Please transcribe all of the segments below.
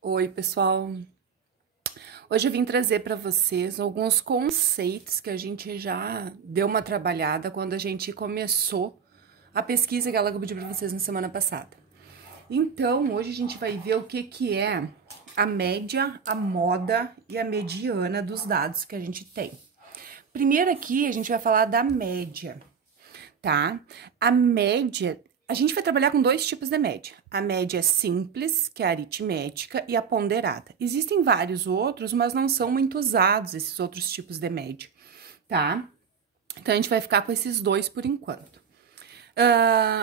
Oi, pessoal. Hoje eu vim trazer para vocês alguns conceitos que a gente já deu uma trabalhada quando a gente começou a pesquisa que ela pedi para vocês na semana passada. Então, hoje a gente vai ver o que é a média, a moda e a mediana dos dados que a gente tem. Primeiro aqui, a gente vai falar da média, tá? A média, a gente vai trabalhar com dois tipos de média. A média simples, que é a aritmética, e a ponderada. Existem vários outros, mas não são muito usados esses outros tipos de média, tá? Então, a gente vai ficar com esses dois por enquanto.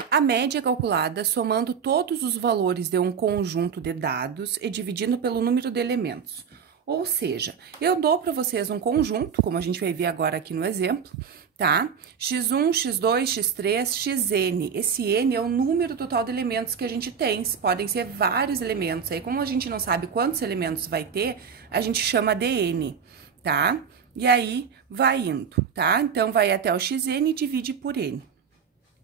A média é calculada somando todos os valores de um conjunto de dados e dividindo pelo número de elementos. Ou seja, eu dou para vocês um conjunto, como a gente vai ver agora aqui no exemplo, tá? x1, x2, x3, xn. Esse n é o número total de elementos que a gente tem. Podem ser vários elementos. Aí, como a gente não sabe quantos elementos vai ter, a gente chama de n, tá? E aí, vai indo, tá? Então, vai até o xn e divide por n.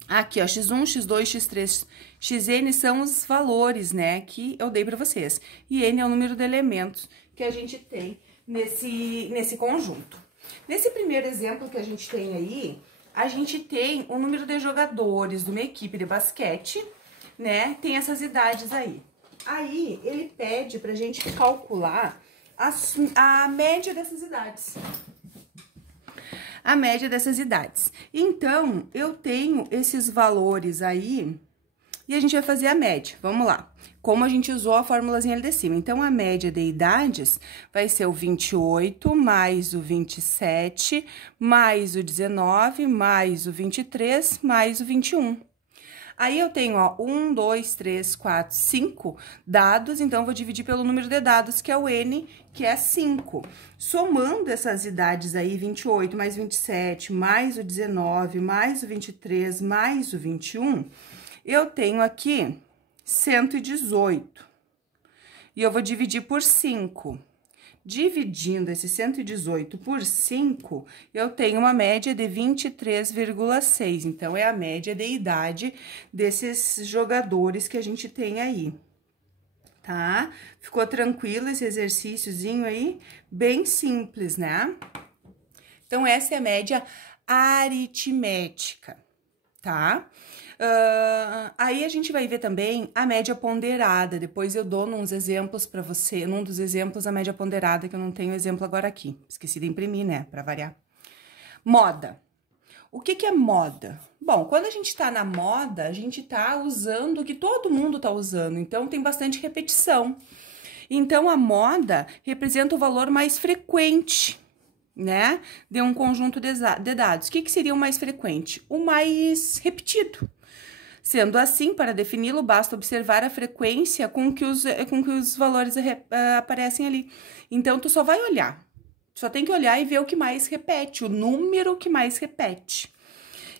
Aqui, ó, x1, x2, x3, xn são os valores, né, que eu dei para vocês. E n é o número de elementos que a gente tem nesse conjunto. Nesse primeiro exemplo que a gente tem aí, a gente tem o número de jogadores de uma equipe de basquete, né, tem essas idades aí. Aí, ele pede pra gente calcular a média dessas idades. A média dessas idades. Então, eu tenho esses valores aí e a gente vai fazer a média. Vamos lá. Como a gente usou a formulazinha ali de cima. Então, a média de idades vai ser o 28 mais o 27 mais o 19 mais o 23 mais o 21. Aí, eu tenho, ó, 1, 2, 3, 4, 5 dados, então, eu vou dividir pelo número de dados, que é o N, que é 5. Somando essas idades aí, 28 mais 27, mais o 19, mais o 23, mais o 21, eu tenho aqui 118. E eu vou dividir por 5. Dividindo esse 118 por 5, eu tenho uma média de 23,6. Então, é a média de idade desses jogadores que a gente tem aí, tá? Ficou tranquilo esse exercíciozinho aí? Bem simples, né? Então, essa é a média aritmética, tá? Aí a gente vai ver também a média ponderada. Depois eu dou uns exemplos para você, num dos exemplos a média ponderada, que eu não tenho exemplo agora aqui. Esqueci de imprimir, né? Para variar. Moda. O que é moda? Bom, quando a gente tá na moda, a gente tá usando o que todo mundo tá usando, então tem bastante repetição. Então, a moda representa o valor mais frequente, né? De um conjunto de dados. O que seria o mais frequente? O mais repetido. Sendo assim, para defini-lo, basta observar a frequência com que os valores aparecem ali. Então, tu só vai olhar. Só tem que olhar e ver o que mais repete, o número que mais repete.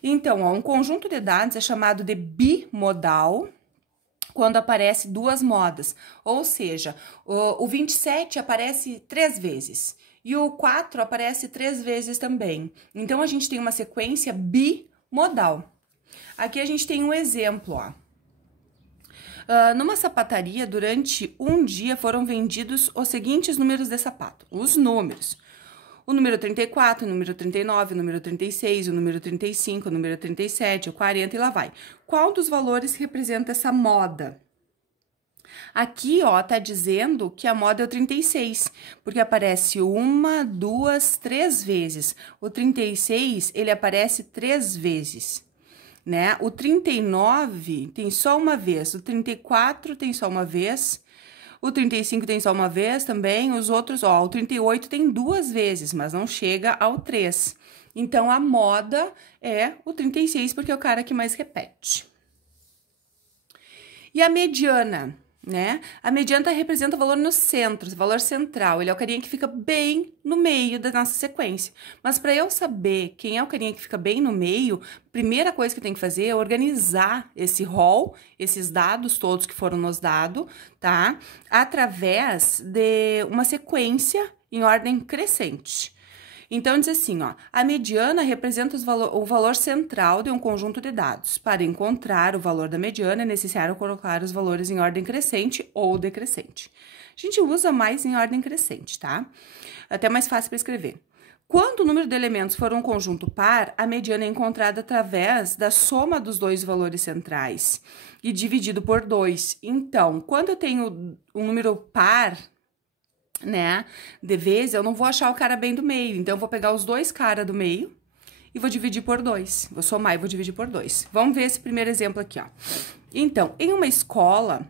Então, ó, um conjunto de dados é chamado de bimodal quando aparece duas modas. Ou seja, o 27 aparece 3 vezes e o 4 aparece 3 vezes também. Então, a gente tem uma sequência bimodal. Aqui a gente tem um exemplo, ó. Numa sapataria, durante um dia, foram vendidos os seguintes números de sapato. Os números. O número 34, o número 39, o número 36, o número 35, o número 37, o 40 e lá vai. Qual dos valores representa essa moda? Aqui, ó, tá dizendo que a moda é o 36, porque aparece uma, duas, 3 vezes. O 36, ele aparece 3 vezes, né? O 39 tem só uma vez, o 34 tem só uma vez, o 35 tem só uma vez também, os outros, ó, o 38 tem 2 vezes, mas não chega ao 3. Então, a moda é o 36, porque é o cara que mais repete. E a mediana, né? A mediana representa o valor no centro, o valor central. Ele é o carinha que fica bem no meio da nossa sequência. Mas para eu saber quem é o carinha que fica bem no meio, a primeira coisa que eu tenho que fazer é organizar esse rol, esses dados todos que foram nos dados, tá? Através de uma sequência em ordem crescente. Então, diz assim, ó, a mediana representa o valor central de um conjunto de dados. Para encontrar o valor da mediana, é necessário colocar os valores em ordem crescente ou decrescente. A gente usa mais em ordem crescente, tá? Até mais fácil para escrever. Quando o número de elementos for um conjunto par, a mediana é encontrada através da soma dos dois valores centrais e dividido por 2. Então, quando eu tenho um número par, né, de vezes, eu não vou achar o cara bem do meio. Então, eu vou pegar os dois caras do meio e vou dividir por 2. Vou somar e vou dividir por 2. Vamos ver esse primeiro exemplo aqui, ó. Então, em uma escola,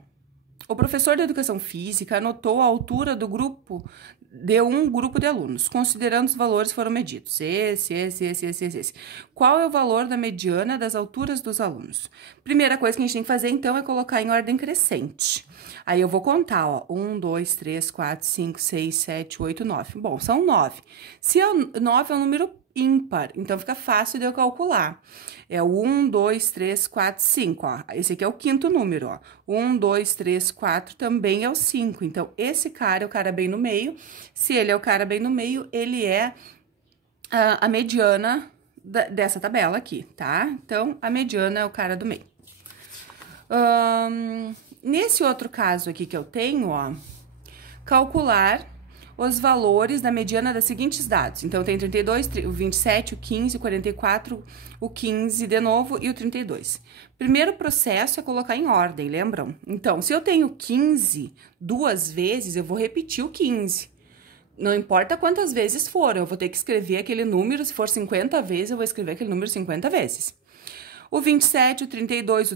o professor de educação física anotou a altura do grupo de um grupo de alunos, considerando os valores que foram medidos. Esse. Qual é o valor da mediana das alturas dos alunos? Primeira coisa que a gente tem que fazer, então, é colocar em ordem crescente. Aí eu vou contar, ó, 1, 2, 3, 4, 5, 6, 7, 8, 9. Bom, são 9. Se 9 é um número ímpar, então fica fácil de eu calcular. É o 1, 2, 3, 4, 5, ó. Esse aqui é o quinto número, ó. 1, 2, 3, 4 também é o 5. Então, esse cara é o cara bem no meio. Se ele é o cara bem no meio, ele é a mediana dessa tabela aqui, tá? Então, a mediana é o cara do meio. Nesse outro caso aqui que eu tenho, ó, calcular os valores da mediana das seguintes dados. Então, tem 32, o 27, o 15, o 44, o 15 de novo e o 32. Primeiro processo é colocar em ordem, lembram? Então, se eu tenho 15 duas vezes, eu vou repetir o 15. Não importa quantas vezes for, eu vou ter que escrever aquele número. Se for 50 vezes, eu vou escrever aquele número 50 vezes. O 27, o 32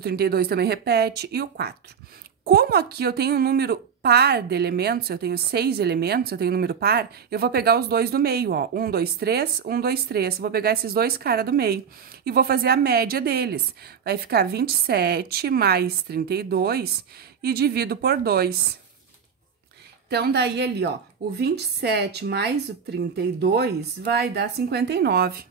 também repete, e o 4. Como aqui eu tenho um número par de elementos, eu tenho 6 elementos, eu tenho um número par, eu vou pegar os dois do meio, ó, 1, 2, 3, 1, 2, 3. Vou pegar esses dois caras do meio e vou fazer a média deles. Vai ficar 27 mais 32 e divido por 2. Então, daí ali, ó, o 27 mais o 32 vai dar 59.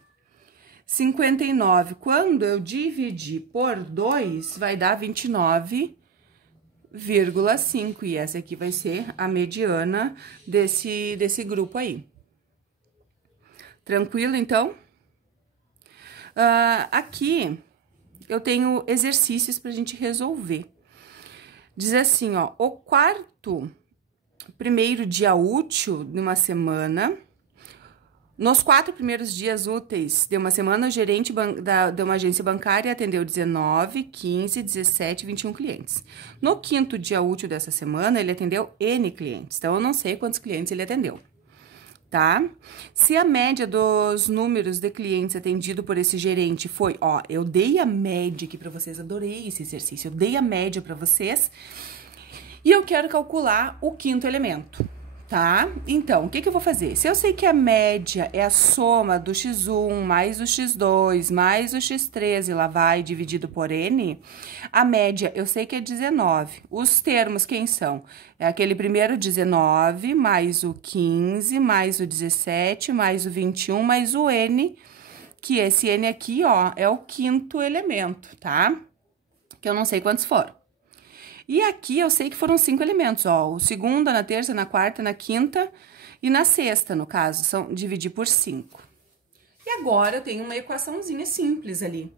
59, quando eu dividir por 2, vai dar 29,5. E essa aqui vai ser a mediana desse grupo aí. Tranquilo, então? Aqui, eu tenho exercícios pra gente resolver. Diz assim, ó, o primeiro dia útil de uma semana. Nos 4 primeiros dias úteis de uma semana, o gerente de uma agência bancária atendeu 19, 15, 17, 21 clientes. No 5º dia útil dessa semana, ele atendeu N clientes. Então, eu não sei quantos clientes ele atendeu, tá? Se a média dos números de clientes atendido por esse gerente foi, ó, eu dei a média aqui pra vocês, adorei esse exercício, eu dei a média pra vocês e eu quero calcular o 5º elemento. Tá? Então, o que eu vou fazer? Se eu sei que a média é a soma do x1 mais o x2 mais o x3 e lá vai dividido por n, a média eu sei que é 19. Os termos quem são? É aquele primeiro 19 mais o 15 mais o 17 mais o 21 mais o n, que esse n aqui, ó, é o 5º elemento, tá? Que eu não sei quantos foram. E aqui eu sei que foram 5 elementos, ó, o segunda, na terça, na quarta, na quinta e na sexta, no caso, dividir por 5. E agora eu tenho uma equaçãozinha simples ali,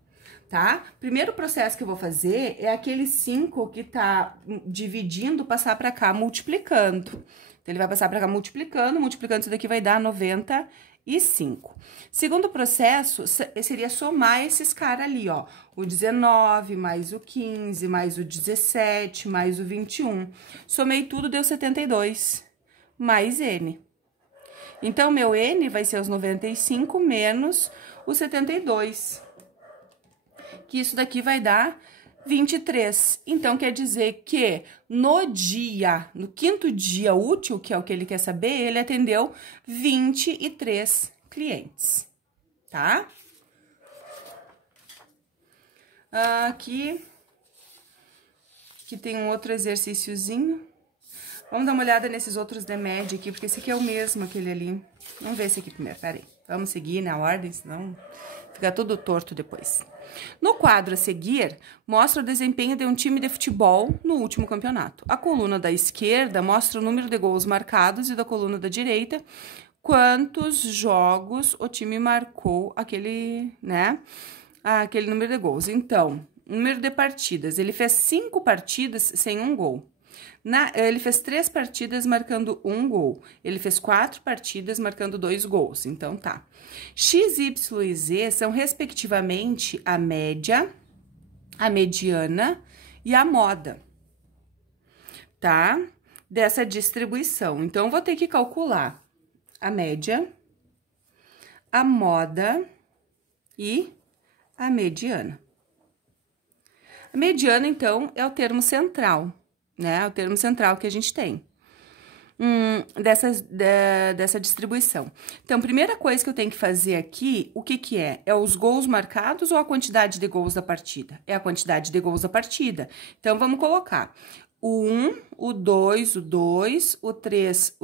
tá? Primeiro processo que eu vou fazer é aquele 5 que tá dividindo, passar pra cá, multiplicando. Então, ele vai passar pra cá multiplicando isso daqui vai dar 95. Segundo processo, seria somar esses caras ali, ó. O 19, mais o 15, mais o 17, mais o 21. Somei tudo, deu 72, mais N. Então, meu N vai ser os 95 menos o 72. Que isso daqui vai dar 23. Então, quer dizer que no 5º dia útil, que é o que ele quer saber, ele atendeu 23 clientes, tá? Aqui tem um outro exercíciozinho. Vamos dar uma olhada nesses outros de média aqui, porque esse aqui é o mesmo, aquele ali. Vamos ver esse aqui primeiro, peraí. Vamos seguir na ordem, senão fica tudo torto depois. No quadro a seguir, mostra o desempenho de um time de futebol no último campeonato. A coluna da esquerda mostra o número de gols marcados e da coluna da direita, quantos jogos o time marcou aquele, né, aquele número de gols. Então, número de partidas, ele fez 5 partidas sem um gol. Ele fez 3 partidas marcando 1 gol. Ele fez 4 partidas marcando 2 gols. Então, tá. X, Y e Z são, respectivamente, a média, a mediana e a moda, tá? Dessa distribuição. Então, eu vou ter que calcular a média, a moda e a mediana. A mediana, então, é o termo central, né? É o termo central que a gente tem dessa distribuição. Então, primeira coisa que eu tenho que fazer aqui, o que que é? É os gols marcados ou a quantidade de gols da partida? É a quantidade de gols da partida. Então, vamos colocar o 1, o 2, o 3,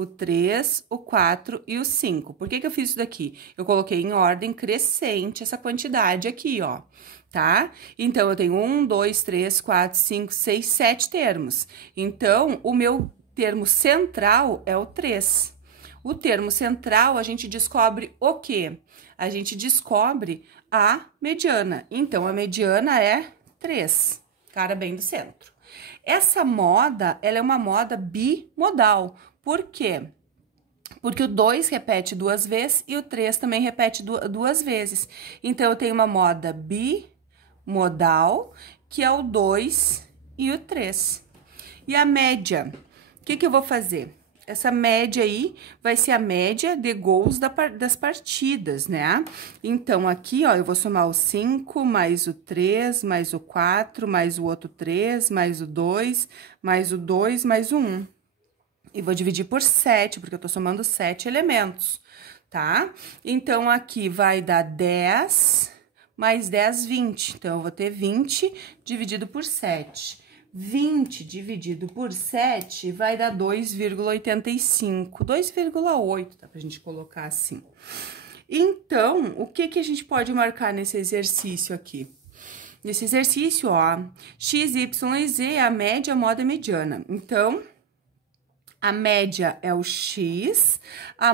o 4 e o 5. Por que que eu fiz isso daqui? Eu coloquei em ordem crescente essa quantidade aqui, ó, tá? Então, eu tenho 1, 2, 3, 4, 5, 6, 7 termos. Então, o meu termo central é o 3. O termo central, a gente descobre o quê? A gente descobre a mediana. Então, a mediana é 3, cara bem do centro. Essa moda, ela é uma moda bimodal. Por quê? Porque o 2 repete 2 vezes e o 3 também repete 2 vezes. Então, eu tenho uma moda bimodal, que é o 2 e o 3. E a média, o que que eu vou fazer? Essa média aí vai ser a média de gols das partidas, né? Então, aqui, ó, eu vou somar o 5, mais o 3, mais o 4, mais o outro 3, mais o 2, mais o 2, mais o 1. E vou dividir por 7, porque eu tô somando 7 elementos, tá? Então, aqui vai dar 10, mais 10, 20. Então, eu vou ter 20 dividido por 7. 20 dividido por 7 vai dar 2,85, 2,8, dá pra gente colocar assim. Então, o que que a gente pode marcar nesse exercício aqui? Nesse exercício, ó, X, Y e Z é a média, a moda e a mediana. Então, a média é o X, a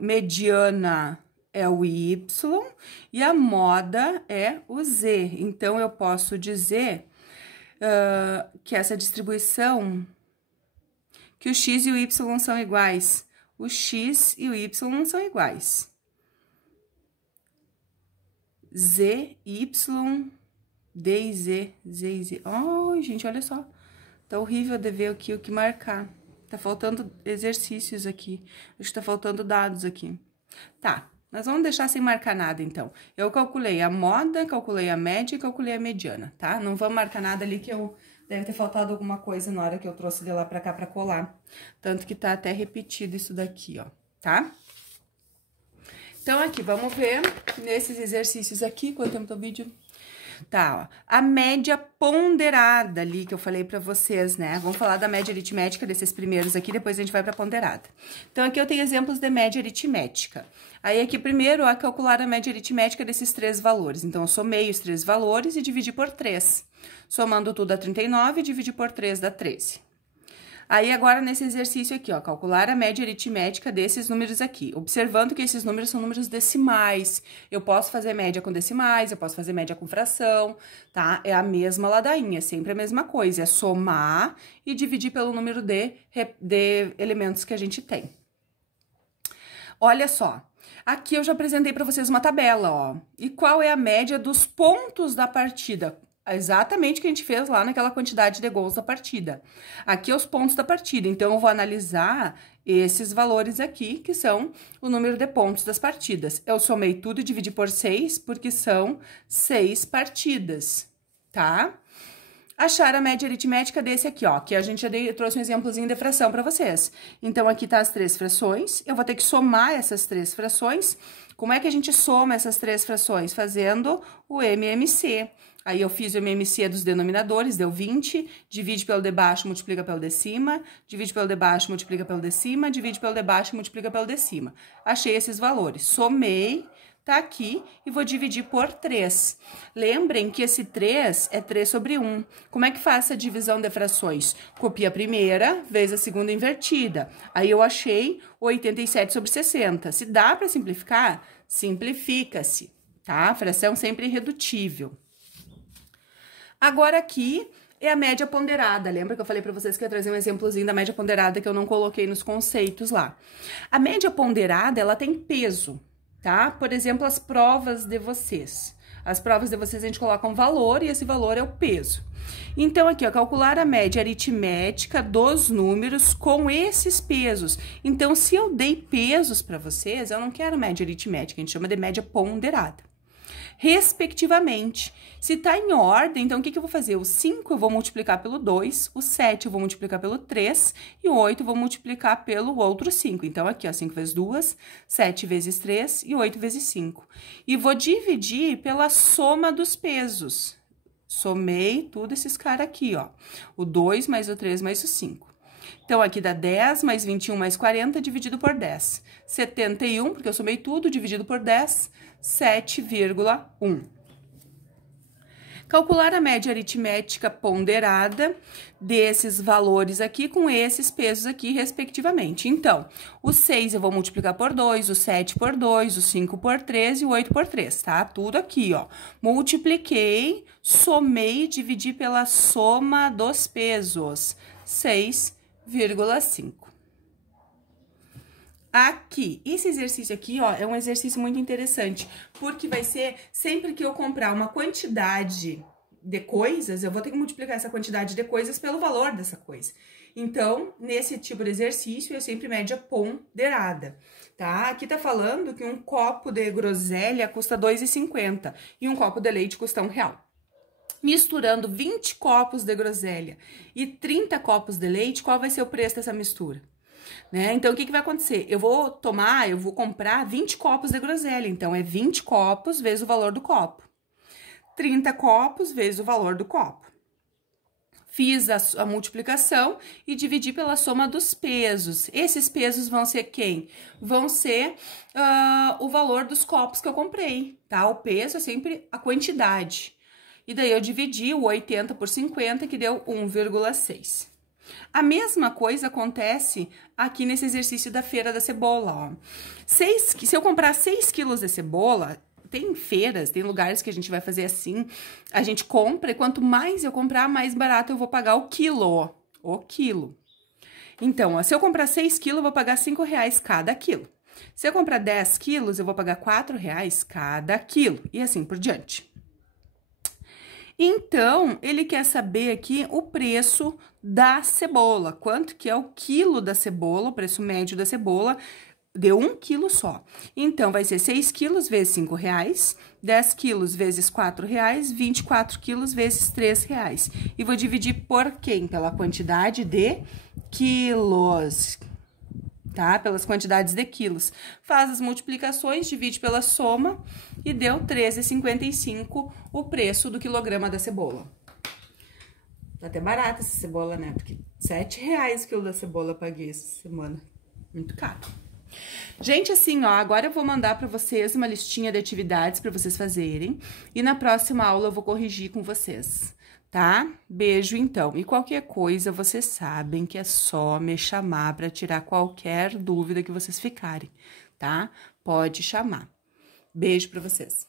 mediana é o Y e a moda é o Z. Então, eu posso dizer que essa distribuição, que o X e o Y são iguais. O X e o Y não são iguais. Z, Y, D e Z, Z e Z. Oh, gente, olha só. Tá horrível de ver aqui o que marcar. Tá faltando exercícios aqui. Acho que tá faltando dados aqui. Tá. Nós vamos deixar sem marcar nada, então. Eu calculei a moda, calculei a média e calculei a mediana, tá? Não vamos marcar nada ali que deve ter faltado alguma coisa na hora que eu trouxe de lá pra cá pra colar. Tanto que tá até repetido isso daqui, ó, tá? Então, aqui, vamos ver nesses exercícios aqui. Quanto tempo tá o vídeo? Tá, ó, a média ponderada ali que eu falei pra vocês, né? Vamos falar da média aritmética desses primeiros aqui, depois a gente vai pra ponderada. Então, aqui eu tenho exemplos de média aritmética. Aí, aqui primeiro, a calcular a média aritmética desses 3 valores. Então, eu somei os 3 valores e dividi por 3. Somando tudo dá 39, dividi por 3 dá 13. Aí, agora, nesse exercício aqui, ó, calcular a média aritmética desses números aqui. Observando que esses números são números decimais. Eu posso fazer média com decimais, eu posso fazer média com fração, tá? É a mesma ladainha, sempre a mesma coisa. É somar e dividir pelo número de elementos que a gente tem. Olha só. Aqui eu já apresentei para vocês uma tabela, ó. E qual é a média dos pontos da partida? Exatamente o que a gente fez lá naquela quantidade de gols da partida. Aqui é os pontos da partida, então eu vou analisar esses valores aqui, que são o número de pontos das partidas. Eu somei tudo e dividi por 6, porque são 6 partidas, tá? Achar a média aritmética desse aqui, ó, que a gente já trouxe um exemplozinho de fração para vocês. Então, aqui tá as 3 frações, eu vou ter que somar essas 3 frações. Como é que a gente soma essas 3 frações? Fazendo o MMC. Aí, eu fiz o MMC dos denominadores, deu 20, divide pelo de baixo, multiplica pelo de cima, divide pelo de baixo, multiplica pelo de cima, divide pelo de baixo, multiplica pelo de cima. Achei esses valores, somei, tá aqui e vou dividir por 3. Lembrem que esse 3 é 3 sobre 1. Como é que faz essa divisão de frações? Copia a primeira, vezes a segunda invertida. Aí eu achei 87 sobre 60. Se dá para simplificar, simplifica-se, tá? Fração sempre irredutível. Agora aqui é a média ponderada. Lembra que eu falei para vocês que eu ia trazer um exemplozinho da média ponderada que eu não coloquei nos conceitos lá. A média ponderada, ela tem peso, tá? Por exemplo, as provas de vocês. As provas de vocês a gente coloca um valor e esse valor é o peso. Então, aqui, ó, calcular a média aritmética dos números com esses pesos. Então, se eu dei pesos para vocês, eu não quero média aritmética, a gente chama de média ponderada. Respectivamente. Se tá em ordem, então o que eu vou fazer? O 5 eu vou multiplicar pelo 2, o 7 eu vou multiplicar pelo 3 e o 8 eu vou multiplicar pelo outro 5. Então, aqui, ó, 5 vezes 2, 7 vezes 3 e 8 vezes 5. E vou dividir pela soma dos pesos. Somei tudo esses caras aqui, ó. O 2 mais o 3 mais o 5. Então, aqui dá 10 mais 21 mais 40 dividido por 10. 71, porque eu somei tudo, dividido por 10, 7,1. Calcular a média aritmética ponderada desses valores aqui com esses pesos aqui, respectivamente. Então, o 6 eu vou multiplicar por 2, o 7 por 2, o 5 por 3 e o 8 por 3, tá? Tudo aqui, ó. Multipliquei, somei, dividi pela soma dos pesos. 6,5. Aqui, esse exercício aqui, ó, é um exercício muito interessante, porque vai ser sempre que eu comprar uma quantidade de coisas, eu vou ter que multiplicar essa quantidade de coisas pelo valor dessa coisa. Então, nesse tipo de exercício, é sempre média ponderada, tá? Aqui tá falando que um copo de groselha custa R$ 2,50 e um copo de leite custa R$1. Misturando 20 copos de groselha e 30 copos de leite, qual vai ser o preço dessa mistura? Né? Então, o que vai acontecer? Eu vou comprar 20 copos de groselha, então é 20 copos vezes o valor do copo. 30 copos vezes o valor do copo. Fiz a multiplicação e dividi pela soma dos pesos. Esses pesos vão ser quem? Vão ser o valor dos copos que eu comprei, tá? O peso é sempre a quantidade. E daí eu dividi o 80 por 50, que deu 1,6. A mesma coisa acontece aqui nesse exercício da feira da cebola, ó. Se eu comprar 6 quilos de cebola, tem feiras, tem lugares que a gente vai fazer assim, a gente compra e quanto mais eu comprar, mais barato eu vou pagar o quilo, ó, o quilo. Então, ó, se eu comprar 6 quilos, eu vou pagar R$5 cada quilo. Se eu comprar 10 quilos, eu vou pagar R$4 cada quilo, e assim por diante. Então, ele quer saber aqui o preço da cebola, quanto que é o quilo da cebola, o preço médio da cebola, de 1 quilo só. Então, vai ser 6 quilos vezes R$5, 10 quilos vezes R$4, 24 quilos vezes R$3. E vou dividir por quem? Pela quantidade de quilos, tá? Pelas quantidades de quilos. Faz as multiplicações, divide pela soma e deu R$13,55 o preço do quilograma da cebola. Tá até barata essa cebola, né? Porque R$7 o quilo da cebola eu paguei essa semana. Muito caro. Gente, assim, ó, agora eu vou mandar pra vocês uma listinha de atividades pra vocês fazerem. E na próxima aula eu vou corrigir com vocês, tá? Beijo, então. E qualquer coisa, vocês sabem que é só me chamar pra tirar qualquer dúvida que vocês ficarem, tá? Pode chamar. Beijo pra vocês.